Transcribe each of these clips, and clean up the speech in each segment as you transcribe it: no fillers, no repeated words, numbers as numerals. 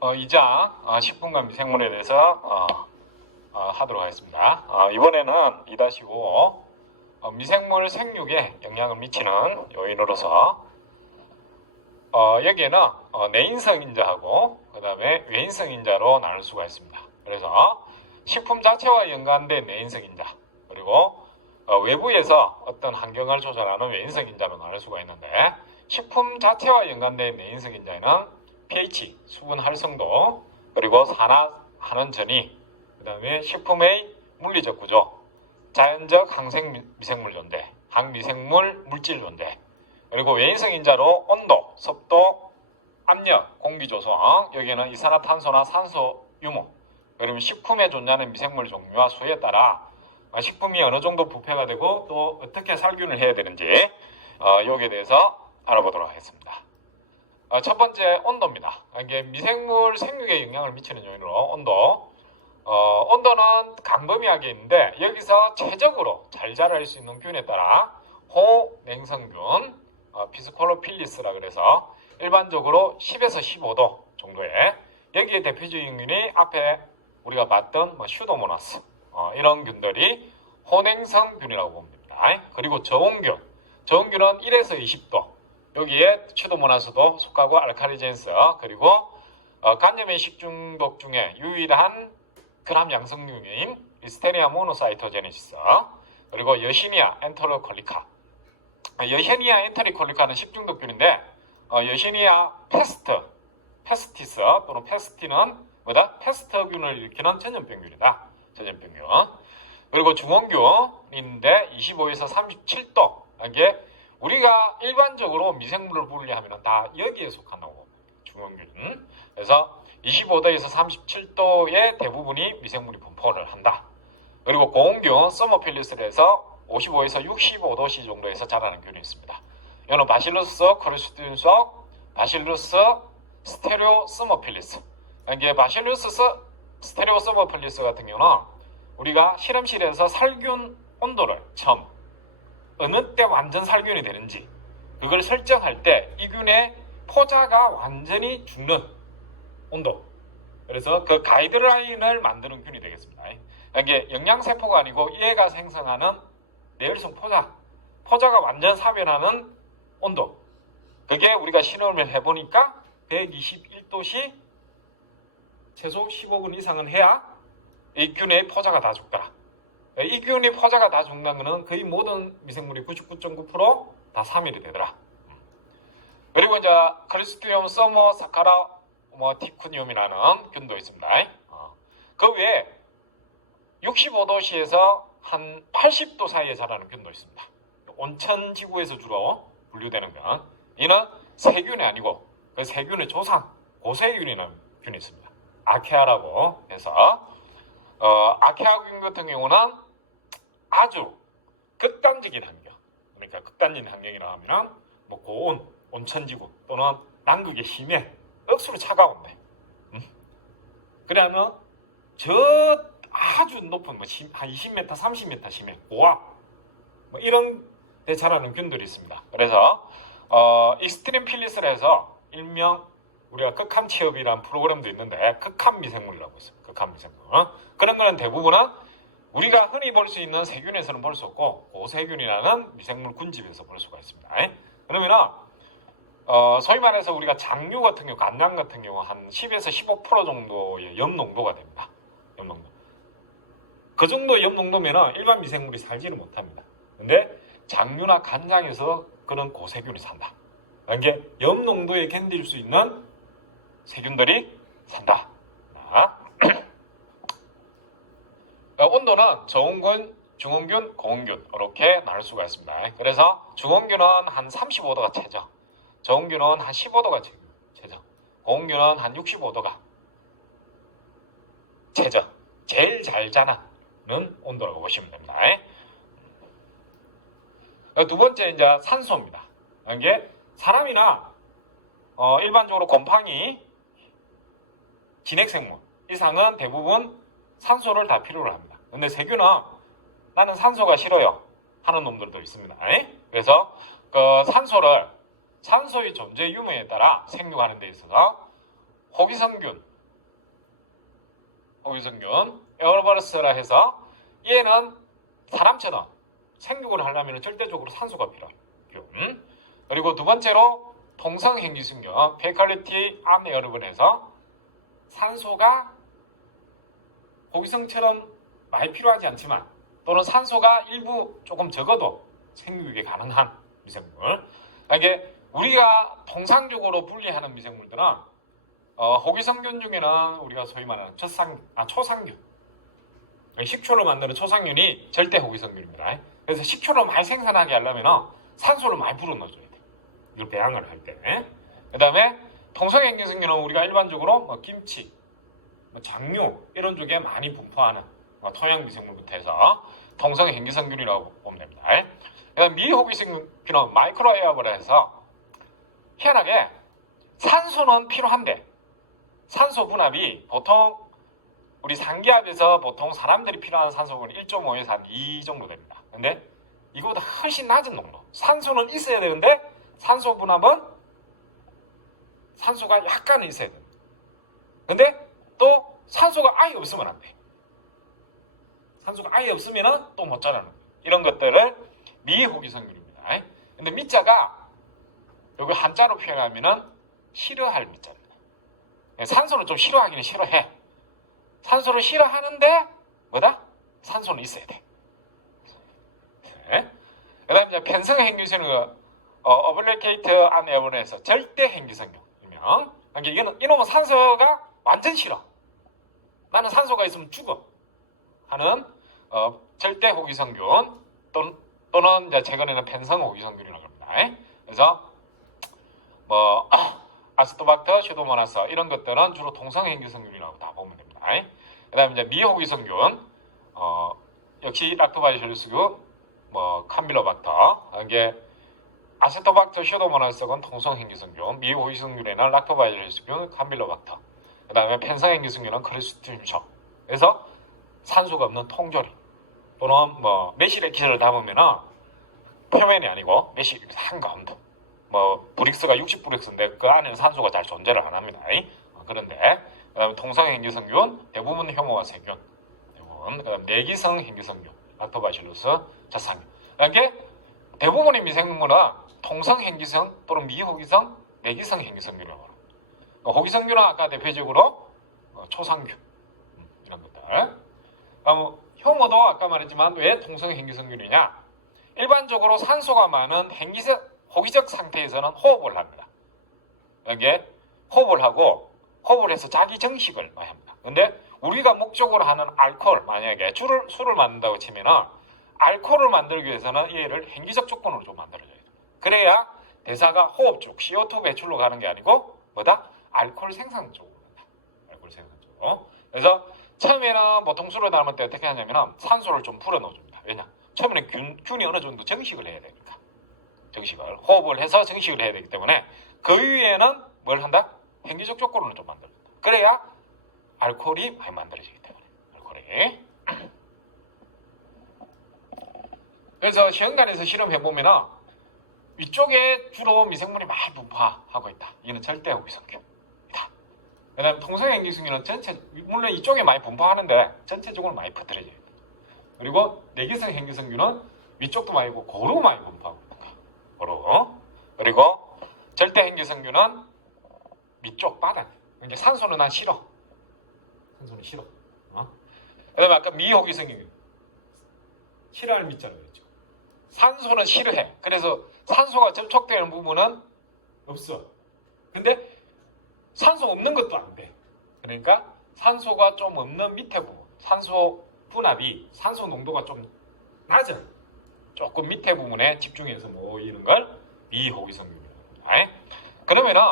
2장 10분간 미생물에 대해서 하도록 하겠습니다. 이번에는 2-5 미생물 생육에 영향을 미치는 요인으로서 여기에는 내인성 인자하고 그 다음에 외인성 인자로 나눌 수가 있습니다. 그래서 식품 자체와 연관된 내인성 인자, 그리고 외부에서 어떤 환경을 조절하는 외인성 인자로 나눌 수가 있는데, 식품 자체와 연관된 내인성 인자에는 pH, 수분 활성도, 그리고 산화 환원 전이, 그 다음에 식품의 물리적 구조, 자연적 항생 미생물 존재, 항미생물 물질 존재, 그리고 외인성 인자로 온도, 습도, 압력, 공기 조성, 여기에는 이산화탄소나 산소 유무, 그리고 식품에 존재하는 미생물 종류와 수에 따라 식품이 어느 정도 부패가 되고 또 어떻게 살균을 해야 되는지 여기에 대해서 알아보도록 하겠습니다. 첫 번째, 온도입니다. 이게 미생물 생육에 영향을 미치는 요인으로 온도. 온도는 광범위하게 있는데 여기서 최적으로 잘 자랄 수 있는 균에 따라 호냉성균, 피스콜로필리스라 그래서 일반적으로 10에서 15도 정도에, 여기에 대표적인 균이 앞에 우리가 봤던 슈도모나스, 이런 균들이 호냉성균이라고 보면 됩니다. 그리고 저온균, 저온균은 1에서 20도, 여기에 슈도모나스도 속하고 알카리젠스, 그리고 간염의 식중독 중에 유일한 그람 양성균인 리스테리아 모노사이토제네시스, 그리고 여시니아 엔테로콜리카. 여시니아 엔테로콜리카는 식중독균인데 여시니아 페스티스 또는 페스티는 뭐다? 페스트균을 일으키는 전염병균이다. 전염병균. 그리고 중원균인데 25에서 37도. 이게 우리가 일반적으로 미생물을 분리하면 다 여기에 속한다고, 중원균. 그래서 25도에서 37도의 대부분이 미생물이 분포를 한다. 그리고 고온균, 서머필리스에서 55에서 65도씨 정도에서 자라는 균이 있습니다. 이거는 바실루스 크루스티움 속 바실루스 스테레오서머필리스. 이게 바실루스 스테레오서머필리스 같은 경우는 우리가 실험실에서 살균 온도를 처음 어느 때 완전 살균이 되는지 그걸 설정할 때 이 균의 포자가 완전히 죽는 온도, 그래서 그 가이드라인을 만드는 균이 되겠습니다. 이게 영양세포가 아니고 얘가 생성하는 내열성 포자가 완전 사변하는 온도, 그게 우리가 실험을 해보니까 121도씨 최소 15분 이상은 해야 이 균의 포자가 다 죽더라. 이 균의 포자가 다 죽는 것은 거의 모든 미생물이 99.9% 다 3일이 되더라. 그리고 이제 크리스티움 서머사카라티쿠니움이라는 균도 있습니다. 그 외에 65도씨에서 한 80도 사이에 자라는 균도 있습니다. 온천지구에서 주로 분류되는 균. 이는 세균이 아니고 그 세균의 조상 고세균이라는 균이 있습니다. 아케아라고 해서 아케아균 같은 경우는 아주 극단적인 환경, 그러니까 극단적인 환경이라 하면 고온, 온천지구 또는 남극의 심해, 억수로 차가운데, 그러면 저 아주 높은 한 20m, 30m 심해, 고압 이런 데 자라는 균들이 있습니다. 그래서 익스트림 필리스라 해서 일명 우리가 극한 취업이라는 프로그램도 있는데 극한 미생물이라고 있습니다. 극한 미생물. 그런 거는 대부분은 우리가 흔히 볼 수 있는 세균에서는 볼 수 없고 고세균이라는 미생물 군집에서 볼 수가 있습니다. 그러면은 소위 말해서 우리가 장류 같은 경우, 간장 같은 경우 한 10에서 15% 정도의 염농도가 됩니다. 염농도. 그 정도 염농도면은 일반 미생물이 살지를 못합니다. 근데 장류나 간장에서 그런 고세균이 산다. 이게 염농도에 견딜 수 있는 세균들이 산다. 온도는 저온균, 중온균, 고온균 이렇게 나눌 수가 있습니다. 그래서 중온균은 한 35도가 최저, 저온균은 한 15도가 최저, 고온균은 한 65도가 최저, 제일 잘 자라는 온도라고 보시면 됩니다. 두 번째 이제 산소입니다. 이게 사람이나 일반적으로 곰팡이, 진핵생물 이상은 대부분 산소를 다 필요로 합니다. 근데 세균은 나는 산소가 싫어요 하는 놈들도 있습니다. 그래서 그 산소의 존재 유무에 따라 생육하는 데 있어서 호기성균, 에어로버스라 해서 얘는 사람처럼 생육을 하려면 절대적으로 산소가 필요한. 그리고 두 번째로 동성행기승균, 페컬리티 암에어로블에서 산소가 호기성처럼 많이 필요하지 않지만 또는 산소가 일부 조금 적어도 생육이 가능한 미생물. 이게 우리가 통상적으로 분리하는 미생물들은 호기성균 중에는 우리가 소위 말하는 초상균, 식초로 만드는 초상균이 절대 호기성균입니다. 그래서 식초를 많이 생산하게 하려면 산소를 많이 불어넣어줘야 돼. 이걸 배양을 할 때. 그 다음에 동성행기승균은 우리가 일반적으로 김치, 장류 이런 쪽에 많이 분포하는 토양 미생물부터 해서 동성행기성균이라고 보면 됩니다. 그다음 미호기성균은 마이크로에어블라 해서 희한하게 산소는 필요한데 산소 분압이 보통 우리 상기압에서 보통 사람들이 필요한 산소는 1.5에서 한 2 정도 됩니다. 근데 이거보다 훨씬 낮은 농도. 산소는 있어야 되는데 산소 분압은 산소가 약간은 있어야 됩니다. 근데 또 산소가 아예 없으면 안 돼. 산소가 아예 없으면 또 못 자라는 거예요. 이런 것들을 미호기성균입니다. 근데 미자가 여기 한자로 표현하면은 싫어할 미자입니다. 산소를 좀 싫어하기는 싫어해. 산소를 싫어하는데 뭐다? 산소는 있어야 돼. 그 다음에 이제 편성행기성균 어블리케이트 안에어본에서 절대 행기성균 일명. 그러니까 이놈은 산소가 완전 싫어. 나는 산소가 있으면 죽어 하는 절대 호기성균 또는 이제 최근에는 편성 호기성균이라고 합니다. 그래서 뭐 아스토박터, 슈도모나스 이런 것들은 주로 동성행기성균이라고 다 보면 됩니다. 그다음에 이제 미호기성균 역시 락토바이실루스균, 캄빌로박터 이게 아스토박터, 슈도모나스는 동성행기성균, 미호기성균에는 락토바이실루스균, 캄빌로박터. 그다음에 편성행기성균은 크리스티움쇼. 그래서 산소가 없는 통조림 또는 매실의 기세를 담으면은 표면이 아니고 매실 한가운데 브릭스가 60브릭스인데 그 안에는 산소가 잘 존재를 안 합니다. 그런데 그다음에 동성행기성균 대부분 효모와 세균 그다음 내기성 행기성균 락토바실루스 젖산균. 이게 대부분의 미생물은 동성행기성 또는 미호기성 내기성 행기성균이라고 합니다. 호기성균은 아까 대표적으로 초상균 이런 것들. 효모도 아까 말했지만 왜 동성행기성균이냐? 일반적으로 산소가 많은 호기적 상태에서는 호흡을 합니다. 이게 호흡을 하고 호흡을 해서 자기 정식을 많이 합니다. 근데 우리가 목적으로 하는 알코올, 만약에 술을 만든다고 치면은 알코올을 만들기 위해서는 얘를 행기적 조건으로 좀 만들어줘야 돼요. 그래야 대사가 호흡 쪽 CO2 배출로 가는 게 아니고 알코올 생산 쪽으로 간다. 알코올 생산 쪽으로. 그래서 처음에는 보통 술을 담을 때 어떻게 하냐면 산소를 좀 불어 넣어줍니다. 왜냐? 처음에는 균이 어느 정도 정식을 해야 되니까. 정식을 호흡을 해서 정식을 해야 되기 때문에 그 위에는 뭘 한다? 행기적 조건을 좀 만들어준다. 그래야 알코올이 많이 만들어지기 때문에 알코올이. 그래서 시험관에서 실험해보면 위쪽에 주로 미생물이 많이 분포하고 있다. 이는 절대 호기성균이다. 그 다음에 동성행기성균은 물론 이쪽에 많이 분포하는데 전체적으로 많이 퍼뜨려져요. 그리고 내기성 행기성균은 위쪽도 많이 있고 고루 많이 분포하고 있다. 고루. 그리고 절대 행기성균은 밑쪽 바닥. 이제 산소는 난 싫어. 산소는 싫어. 그 다음에 아까 미호기성균 싫어할 밑자라고 했죠. 산소는 싫어해. 그래서 산소가 접촉되는 부분은 없어. 근데 산소 없는 것도 안 돼. 그러니까 산소가 좀 없는 밑에 부분, 산소 분압이 산소 농도가 좀 낮은 조금 밑에 부분에 집중해서 모이는 걸 미호기성균이라고 합니다. 그러면은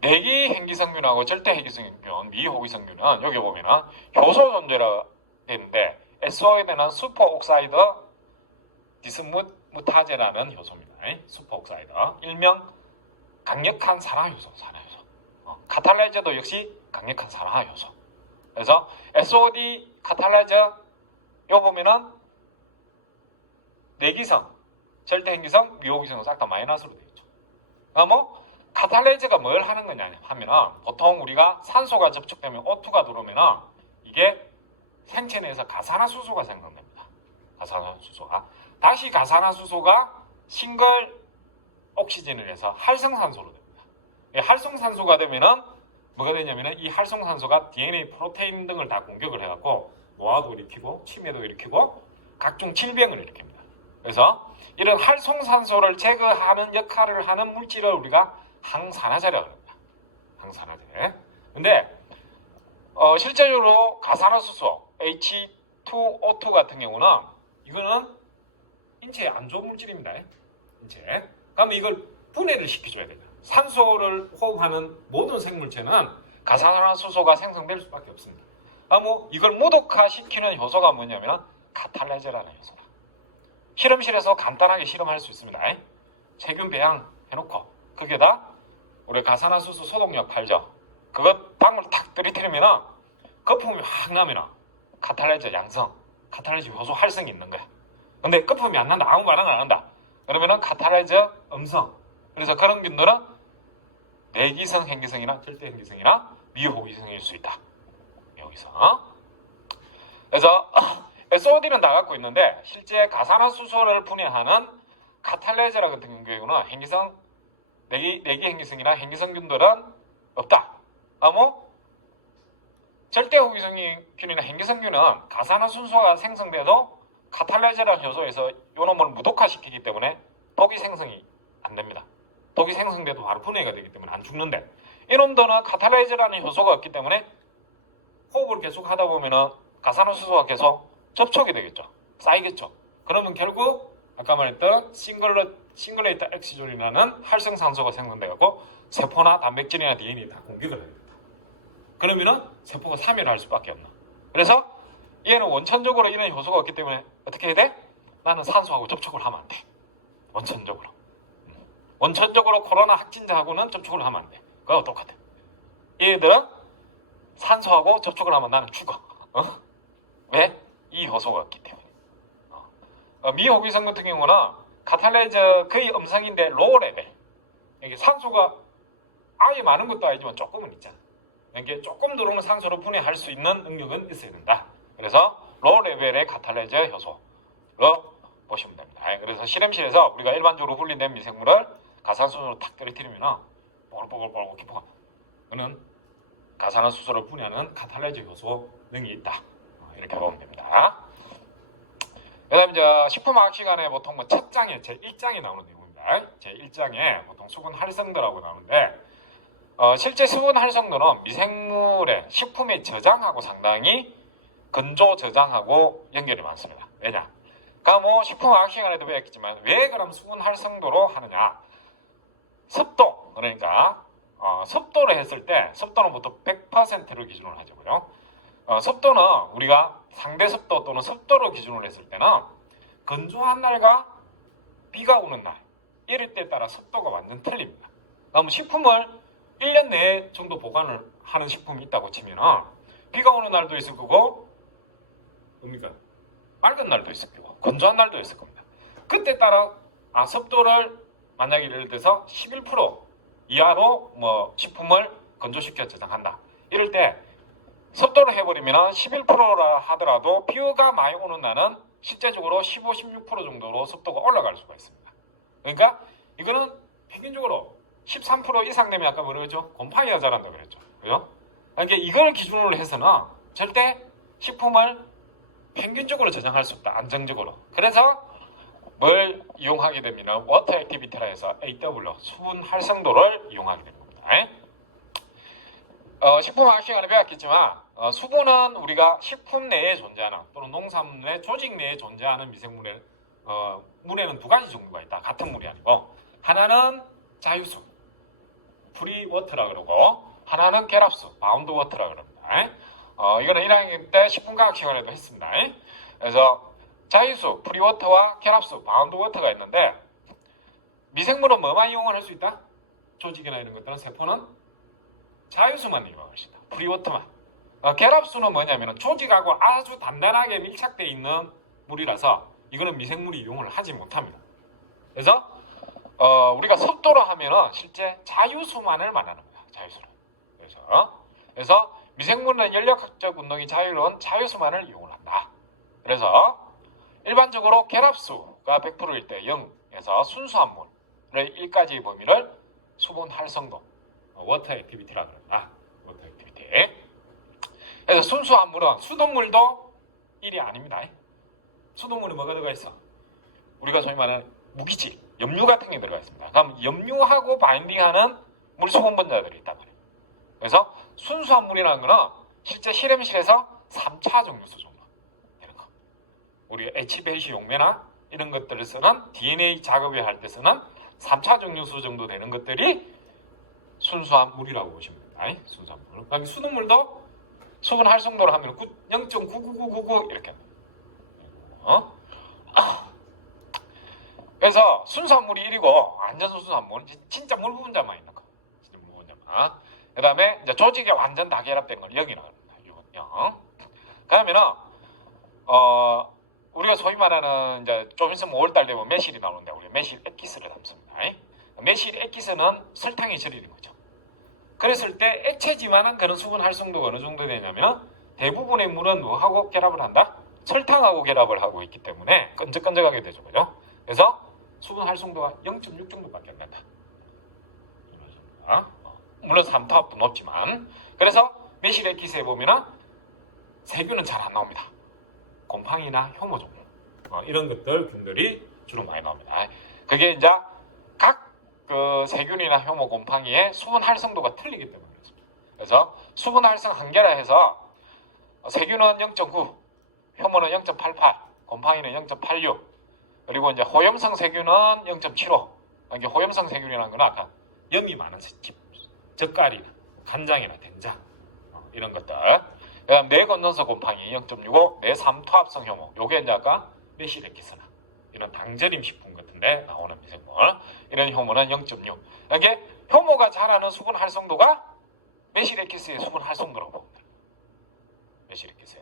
내기 행기성균하고 절대 행기성균, 미호기성균은 여기 보면은 효소 존재라 되는데 SO에는 슈퍼옥사이드 디스무타제라는 효소입니다. 슈퍼옥사이드. 일명 강력한 산화효소. 카탈라이저도 역시 강력한 산화효소. 그래서 SOD 카탈라이저 요 보면은 내기성, 절대행기성, 미호기성은 싹 다 마이너스로 되어 있죠. 카탈레이저가 뭘 하는 거냐 하면은 보통 우리가 산소가 접촉되면 O2가 들어오면은 이게 생체 내에서 가산화수소가 생성됩니다. 가산화수소가 다시 가산화수소가 싱글 옥시진을 해서 활성산소로 됩니다. 이 활성산소가 되면은 뭐가 되냐면은 이 활성산소가 DNA, 프로테인 등을 다 공격을 해갖고 노화도 일으키고 치매도 일으키고 각종 질병을 일으킵니다. 그래서 이런 활성산소를 제거하는 역할을 하는 물질을 우리가 항산화제라고 합니다. 항산화제. 근데 실제적으로 가산화수소 H2O2 같은 경우는 이거는 인체에 안 좋은 물질입니다. 인체. 그러면 이걸 분해를 시켜줘야 돼요. 산소를 호흡하는 모든 생물체는 가산화수소가 생성될 수밖에 없습니다. 이걸 무독화시키는 효소가 뭐냐면 카탈레이저라는 효소다. 실험실에서 간단하게 실험할 수 있습니다. 세균 배양 해놓고 거기에다 우리 가산화수소 소독약 팔죠. 그거 방울 탁 떨어뜨리면 거품이 확 나면 카탈레이저 양성, 카탈레이저 효소 활성이 있는 거야. 근데 거품이 안 난다, 아무 반응을 안 한다. 그러면은 카탈레이저 음성. 그래서 그런 균들은 내기성 행기성이나 절대행기성이나 미호기성일 수 있다. 여기서. 그래서 SOD는 다 갖고 있는데 실제 가산화수소를 분해하는 카탈레이저 같은 경우에는 행기성, 내기 행기성이나 행기성균들은 없다. 절대호기성균이나 행기성균은 가산화수소가 생성돼도 카탈레이저라는 효소에서 요놈을 무독화시키기 때문에 독이 생성이 안 됩니다. 독이 생성돼도 바로 분해가 되기 때문에 안 죽는데 이놈들은 카탈레이저라는 효소가 없기 때문에 호흡을 계속 하다 보면은 가산화수소가 계속 접촉이 되겠죠. 쌓이겠죠. 그러면 결국 아까 말했던 싱글레이트 엑시존이라는 활성산소가 생성되고 세포나 단백질이나 DNA 다 공격을 합니다. 그러면은 세포가 사멸할 수밖에 없나. 그래서 얘는 원천적으로 이런 효소가 없기 때문에 어떻게 해야 돼? 나는 산소하고 접촉을 하면 안 돼. 원천적으로. 원천적으로 코로나 확진자하고는 접촉을 하면 안 돼. 그거하고 똑같아. 얘들은 산소하고 접촉을 하면 나는 죽어. 왜? 이 효소가 없기 때문에. 미호기성 같은 경우는 카탈레이저 거의 음성인데 로우 레벨. 이게 산소가 아예 많은 것도 아니지만 조금은 있잖아. 이게 조금 들어오는 산소로 분해할 수 있는 능력은 있어야 된다. 그래서 로우 레벨의 카탈레이저 효소로 보시면 됩니다. 그래서 실험실에서 우리가 일반적으로 훈련된 미생물을 가산수소로 탁 떨어뜨리면 뽀글뽀글뽀글 기포가 그는 가산화수소를 분해하는 카탈레이저 효소 능이 있다. 이렇게 보면 됩니다. 그 다음에 이제 식품화학 시간에 보통 첫 장에 제1장에 나오는 내용입니다. 제1장에 보통 수분 활성도라고 나오는데 실제 수분 활성도는 미생물의 식품의 저장하고 상당히 건조 저장하고 연결이 많습니다. 왜냐? 그러니까 식품화학 시간에도 배웠겠지만 왜 그럼 수분 활성도로 하느냐? 습도, 그러니까 습도를 했을 때 습도는 보통 100%를 기준으로 하죠. 습도는 우리가 상대 습도 또는 습도로 기준으로 했을 때는 건조한 날과 비가 오는 날 이럴 때에 따라 습도가 완전 틀립니다. 그럼 식품을 1년 내에 정도 보관을 하는 식품이 있다고 치면 비가 오는 날도 있을 거고 뭡니까? 맑은 날도 있을 거고 건조한 날도 있을 겁니다. 그때 따라 습도를 만약에 예를 들어서 11% 이하로 식품을 건조시켜 저장한다. 이럴 때 습도를 해버리면 11%라 하더라도 비가 많이 오는 날은 실제적으로 15, 16% 정도로 습도가 올라갈 수가 있습니다. 그러니까 이거는 평균적으로 13% 이상 되면 아까 뭐라고 했죠? 곰팡이가 자란다고 그랬죠. 그죠? 그러니까 이걸 기준으로 해서는 절대 식품을 평균적으로 저장할 수 없다. 안정적으로. 그래서 뭘 이용하게 되면 워터 액티비티라 해서 AW 수분 활성도를 이용하게 되는 겁니다. 식품화학 시간에 배웠겠지만 수분은 우리가 식품 내에 존재하는 또는 농산물의 조직 내에 존재하는 미생물의 물에는 두 가지 종류가 있다. 같은 물이 아니고 하나는 자유수 프리워터라 그러고 하나는 결합수 바운드 워터라 그럽니다. 이거는 1학년 때 식품과학 시간에도 했습니다. 그래서 자유수 프리워터와 결합수 바운드 워터가 있는데 미생물은 뭐만 이용을 할 수 있다? 조직이나 이런 것들은 세포는 자유수만 이용할 수 있다. 프리워터만. 결합수는 뭐냐면 조직하고 아주 단단하게 밀착되어 있는 물이라서 이거는 미생물이 이용을 하지 못합니다. 그래서 우리가 섭도로 하면은 실제 자유수만을 말하는 거야. 자유수를. 그래서 미생물은 연력학적 운동이 자유로운 자유수만을 이용한다. 그래서 일반적으로 결합수가 100%일 때 0에서 순수한 물의 1까지의 범위를 수분 활성도 워터 액티비티라고 그런다. 워터 액티비티. 그래서 순수한 물은 수돗물도 1이 아닙니다. 수돗물에 뭐가 들어가 있어? 우리가 소위 말하는 무기질, 염류 같은 게 들어가 있습니다. 그럼 염류하고 바인딩하는 물수분 분자들이 있단 말이에요. 그래서 순수한 물이라는 거는 실제 실험실에서 3차 정류수 정도 되는 거. 우리 HBAC 용매나 이런 것들을 쓰는 DNA 작업을 할 때 쓰는 3차 정류수 정도 되는 것들이 순수한 물이라고 보시면 됩니다. 순수한 물. 그다음에 수돗물도 수분 활성도를 하면 0.99999 이렇게 합니다. 그래서 순수한 물이 1이고 완전 순수한 물은 진짜 물 부분자만 있는 거. 진짜 물 부분자만. 그 다음에 이제 조직에 완전 다 결합된 걸 0이라고 합니다. 6은 0. 그러면은 우리가 소위 말하는 이제 좀 있으면 5월달 되면 매실이 나오는데 우리 매실 액기스를 담습니다. 매실 액기스는 설탕이 절이는 거죠. 그랬을 때 액체지만은 그런 수분 활성도가 어느 정도 되냐면 대부분의 물은 뭐하고 결합을 한다? 설탕하고 결합을 하고 있기 때문에 끈적끈적하게 되죠. 그죠? 그래서 수분 활성도가 0.6 정도밖에 안 난다. 물론 삼투압도 높지만. 그래서 매실 액기스에 보면은 세균은 잘 안 나옵니다. 곰팡이나 효모 종류 이런 균들이 주로 많이 나옵니다. 그게 이제 각 그 세균이나 효모, 곰팡이의 수분 활성도가 틀리기 때문에 그렇습니다. 그래서 수분 활성 한계라 해서 세균은 0.9, 효모는 0.88, 곰팡이는 0.86, 그리고 이제 호염성 세균은 0.75. 이게 호염성 세균이라는 건 아까 염이 많은 젓갈이나 간장이나 된장 이런 것들. 그다음 뇌건전소 곰팡이 0.65, 뇌삼투압성 효모. 요게 이제 아까 매실 액기스나 이런 당절임 식품 같은데 나오는 미생물. 이런 효모는 0.6. 이게 효모가 자라는 수분 활성도가 매실 액기스의 수분 활성도라고 보면 됩니다. 매실 액기스에.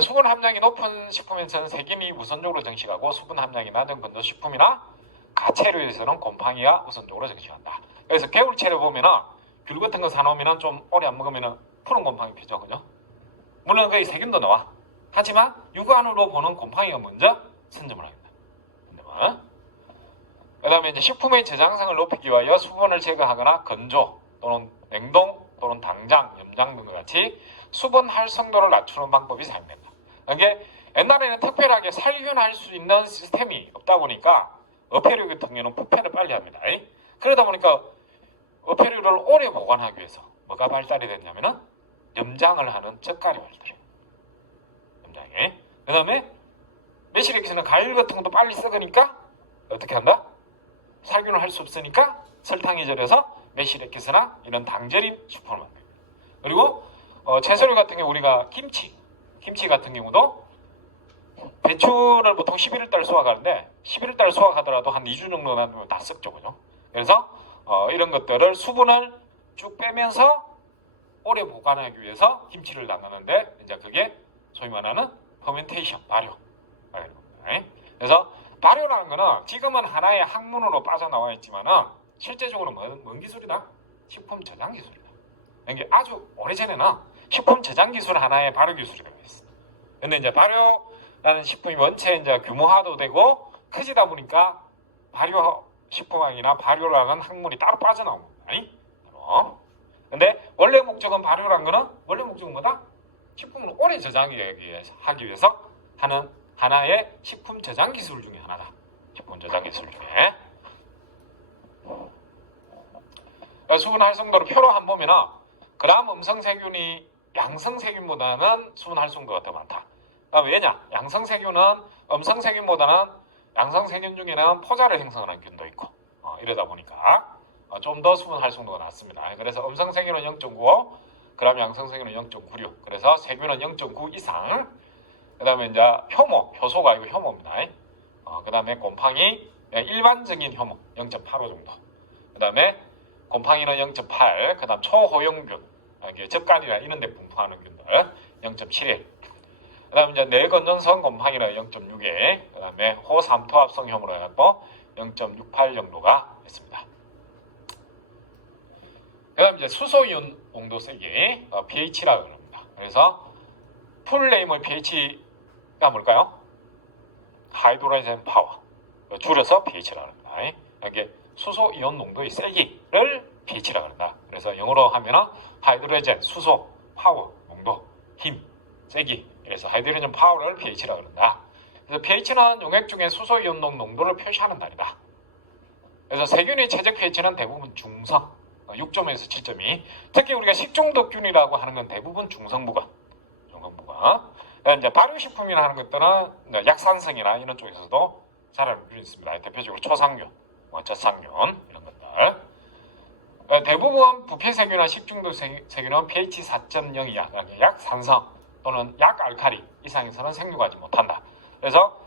수분 함량이 높은 식품에서는 세균이 우선적으로 증식하고 수분 함량이 낮은 건조식품이나 가채류에서는 곰팡이가 우선적으로 증식한다. 그래서 개울채를 보면은 귤 같은 거 사놓으면 좀 오래 안 먹으면 푸른 곰팡이 피죠. 그죠? 물론 거기 세균도 나와. 하지만 육안으로 보는 곰팡이가 먼저 선점을 합니다. 그 다음에 이제 식품의 저장성을 높이기 위하여 수분을 제거하거나 건조 또는 냉동 또는 당장, 염장 등과 같이 수분 활성도를 낮추는 방법이 사용된다. 이게 옛날에는 특별하게 살균할 수 있는 시스템이 없다 보니까 어패류 같은 경우는 부패를 빨리 합니다. 그러다 보니까 어패류를 오래 보관하기 위해서 뭐가 발달이 됐냐면은 염장을 하는 젓갈이 발달해요. 염장이. 그 다음에 매실 액기스는 과일 같은 것도 빨리 썩으니까 어떻게 한다? 살균을 할 수 없으니까 설탕이 절여서 매실 액기스나 이런 당절임 식품을 만듭니다. 그리고 채소류 같은 경우 우리가 김치 같은 경우도 배추를 보통 11월달 수확하는데 11월달 수확하더라도 한 2주 정도 남으면 다 썩죠. 그죠? 그래서 이런 것들을 수분을 쭉 빼면서 오래 보관하기 위해서 김치를 담그는데 이제 그게 소위 말하는 퍼멘테이션, 발효. 그래서 발효라는 거는 지금은 하나의 학문으로 빠져나와 있지만은 실제적으로 뭔 기술이다? 식품 저장 기술이다. 이게 아주 오래전에는 식품 저장 기술 하나의 발효 기술이 되어 있습니다. 근데 이제 발효라는 식품이 원체 이제 규모화도 되고 커지다 보니까 발효 식품학이나 발효라는 학문이 따로 빠져나온 겁니다. 근데 원래 목적은 발효라는 거는 원래 목적은 뭐다? 식품을 오래 저장하기 위해서 하는 하나의 식품 저장 기술 중에 하나다. 식품 저장 기술 중에. 수분 활성도를 표로 한 보면은 그람 음성세균이 양성세균보다는 수분 활성도가 더 많다. 왜냐? 양성세균은 음성세균보다는 양성세균 중에는 포자를 형성하는 균도 있고 이러다 보니까 좀 더 수분 활성도가 낮습니다. 그래서 음성세균은 0.95, 그다음에 양성세균은 0.96. 그래서 세균은 0.9 이상. 그다음에 이제 효소가 아니고 효모입니다. 그다음에 곰팡이 일반적인 효모 0.85 정도. 그다음에 곰팡이는 0.8. 그다음 초호용균, 젓갈이나 이런 데 분포하는 균들 0.71. 그다음에 이제 내건전성 곰팡이는 0.6에, 그다음에 호삼투합성 효모로 해갖고 0.68 정도가 있습니다. 그다음 이제 수소이온 농도 세기, pH라고 합니다. 그래서 풀네임의 pH가 뭘까요? 하이드로젠 파워, 줄여서 pH라고 합니다. 이게 수소이온 농도의 세기를 pH라고 합니다. 그래서 영어로 하면은 하이드로젠, 수소, 파워, 농도, 힘, 세기. 그래서 하이드로젠 파워를 pH라고 합니다. 그래서 pH는 용액 중에 수소이온 농도를 표시하는 단위다. 그래서 세균의 최적 pH는 대부분 중성, 6점에서 7.2. 특히 우리가 식중독균이라고 하는 건 대부분 중성부가. 이제 발효식품이나 하는 것들은 약산성이나 이런 쪽에서도 잘 알고 있습니다. 대표적으로 초상균, 젖상균 이런 것들. 대부분 부패세균이나 식중독 세균은 pH 4.0 이하, 약산성 또는 약알칼리 이상에서는 생육하지 못한다. 그래서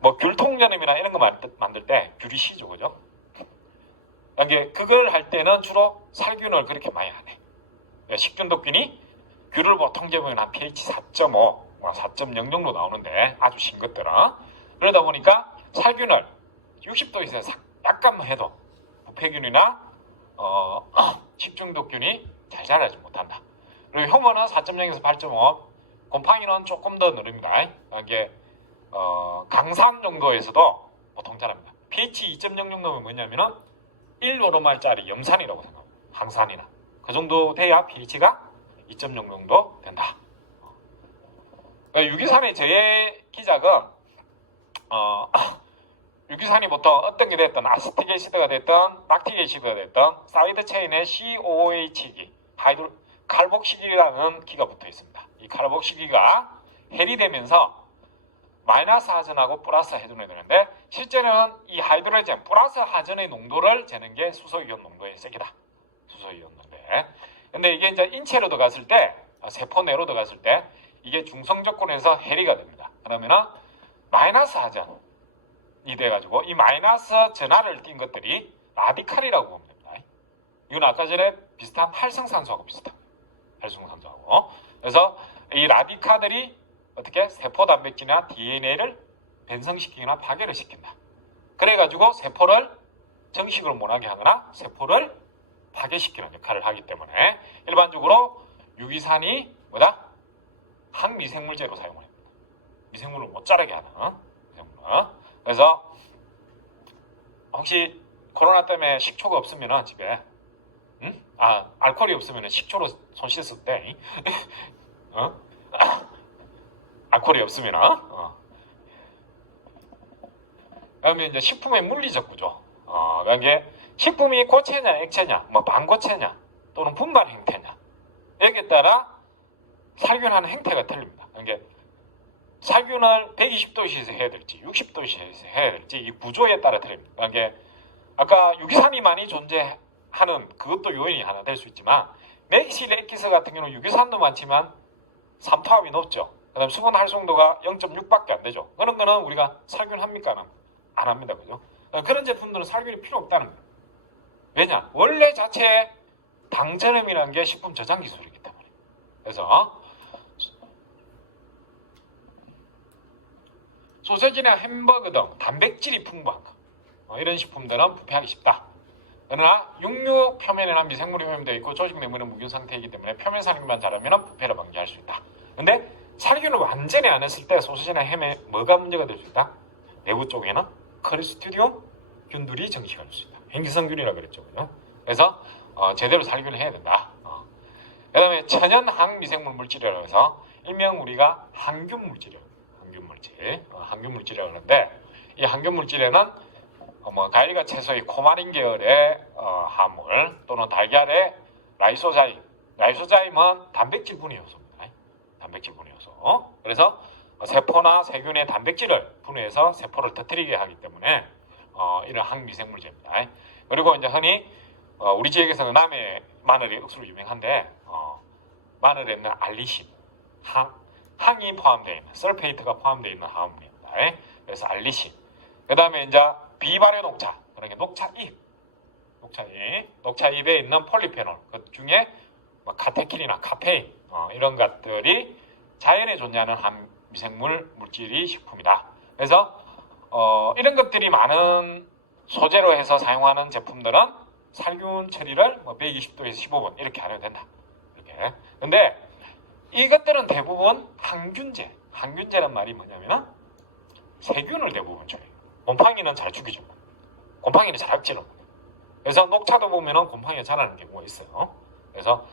뭐 귤통전염이나 이런 거 만들 때 귤이 시죠, 그죠? 그걸 할 때는 주로 살균을 그렇게 많이 안 해. 식중독균이 귤을 보통 재보면 한 pH 4.5, 4.0 정도 나오는데 아주 신 것들은 그러다 보니까 살균을 60도 이상에서 약간만 해도 부패균이나 식중독균이 잘 자라지 못한다. 그리고 효모는 4.0에서 8.5, 곰팡이는 조금 더 느립니다. 이게 강산 정도에서도 보통 자랍니다. pH 2.0 정도면 뭐냐면은 1노르말짜리 염산이라고 생각합니다. 항산이나 그 정도 돼야 pH가 2.0 정도 된다. 유기산의 저해 기작은 유기산이 보통 어떤 게 됐든 아세틱 애시드가 됐든 락틱 애시드가 됐든 사이드 체인에 COOH기 칼복식이라는 기가 붙어 있습니다. 이 칼복식기가 해리되면서 마이너스 하전하고 플러스 해전이 되는데 실제는 이 하이드로젠 플러스 하전의 농도를 재는 게 수소이온 농도의 세기다. 수소이온 농도에. 근데 이게 이제 인체로 들어갔을 때, 세포 내로 들어갔을 때 이게 중성 조건에서 해리가 됩니다. 그러면은 마이너스 하전이 돼가지고 이 마이너스 전하를 띈 것들이 라디칼이라고 보면 됩니다. 이건 아까 전에 비슷한 활성산소하고 비슷합니다. 활성산소하고. 그래서 이 라디칼들이 어떻게 세포 단백질이나 DNA를 변성시키거나 파괴를 시킨다. 그래가지고 세포를 정식으로 못하게 하거나 세포를 파괴시키는 역할을 하기 때문에 일반적으로 유기산이 뭐다? 항미생물제로 사용을 합니다. 미생물을 못 자라게 하는 미생물. 그래서 혹시 코로나 때문에 식초가 없으면 집에 알코올이 없으면 식초로 손 씻을 때 알코올이 없으면 그러면 이제 식품의 물리적 구조. 그러니까 식품이 고체냐 액체냐, 뭐 반고체냐 또는 분말 형태냐 여기에 따라 살균하는 형태가 틀립니다. 그러니까 살균을 120도씨에서 해야 될지 60도씨에서 해야 될지 이 구조에 따라 틀립니다. 그러니까 아까 유기산이 많이 존재하는 그것도 요인이 하나 될 수 있지만 맥실 액기스 같은 경우는 유기산도 많지만 삼투압이 높죠. 그 다음에 수분 활성도가 0.6밖에 안 되죠. 그런 거는 우리가 살균합니까? 안 합니다. 그죠? 그런 제품들은 살균이 필요 없다는 거예요. 왜냐? 원래 자체에 당전염이라는 게 식품 저장 기술이기 때문에. 그래서 소세지나 햄버거 등 단백질이 풍부한 거 이런 식품들은 부패하기 쉽다. 그러나 육류 표면에는 미생물이 오염되어 있고 조직 내부는 무균 상태이기 때문에 표면 살균만 잘하면 부패를 방지할 수 있다. 근데 살균을 완전히 안 했을 때 소시지나 햄에 뭐가 문제가 될 수 있다? 내부 쪽에는 크리스티디움 균들이 정식할 수 있다. 행기성균이라고 그랬죠. 그죠? 그래서 제대로 살균을 해야 된다. 그 다음에 천연 항미생물 물질이라고 해서 일명 우리가 항균 물질이라고 항균 물질이라고 하는데 이 항균 물질에는 가일과 채소의 코마린 계열의 화합물 또는 달걀의 라이소자임은 단백질 분해 요소입니다. 단백질 분해 요소. 그래서 세포나 세균의 단백질을 분해해서 세포를 터뜨리게 하기 때문에 이런 항미생물제입니다. 그리고 이제 흔히 우리 지역에서는 남해 마늘이 억수로 유명한데 마늘에 있는 알리신, 항이 포함되어 있는 설페이트가 포함되어 있는 화합물입니다. 그래서 알리신. 그 다음에 이제 비발효 녹차, 그러니까 녹차잎에 있는 폴리페놀, 그 중에 카테킨이나 카페인 이런 것들이 자연에 존재하는 미생물 물질이 식품이다. 그래서 이런 것들이 많은 소재로 해서 사용하는 제품들은 살균 처리를 120도에서 15분 이렇게 하면 된다. 이렇게. 근데 이것들은 대부분 항균제. 항균제란 말이 뭐냐면은 세균을 대부분 죽여요. 곰팡이는 잘 죽이죠. 곰팡이는 잘 찌르고. 그래서 녹차도 보면은 곰팡이가 자라는 경우가 있어요. 그래서